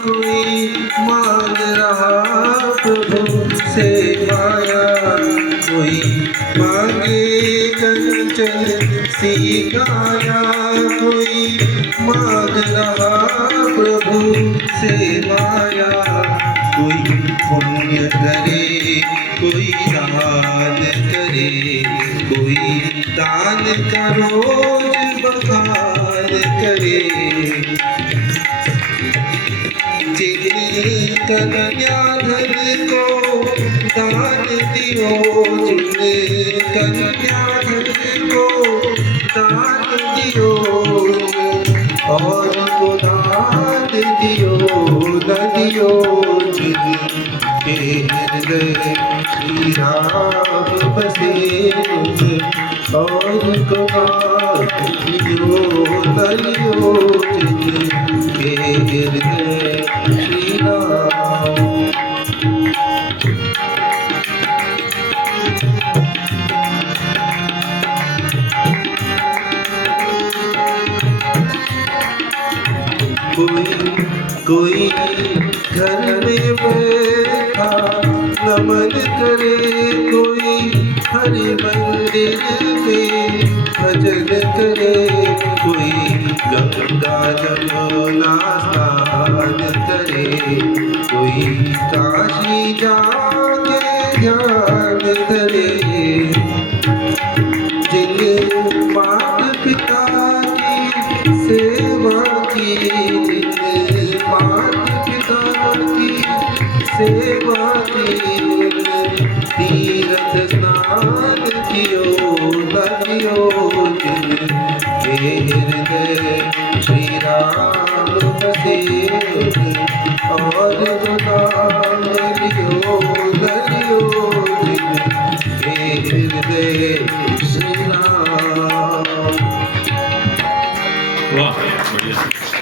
कोई मांग रहा प्रभु से माया, कोई मांगे कंचन सी काया, कोई मांग रहा प्रभु से माया, कोई पुण्य करे कोई दान करे, कोई दान का रोज बखान करे। जिन कन्याधन को दान दियो, जिन कन्याधन को दान दियो, और को दान दियो न दियो, जिनके हृदय श्री राम बसे, और को दान दियो न दियो, जिनके हृदय श्री राम। कोई घर में बैठा नमन करे, कोई हरि मंदिर में भजन करे, कोई गंगा जमुना स्नान करे, कोई काशी जाके ध्यान करे। जिन माता पिता की सेवा की, जिन माता पिता की सेवा की, तीर्थ स्नान कियो न कियो, जिनके हृदय श्री राम बसे, और नाम लियो न लियो, जिनके हृदय श्री राम। वाह, बढ़िया।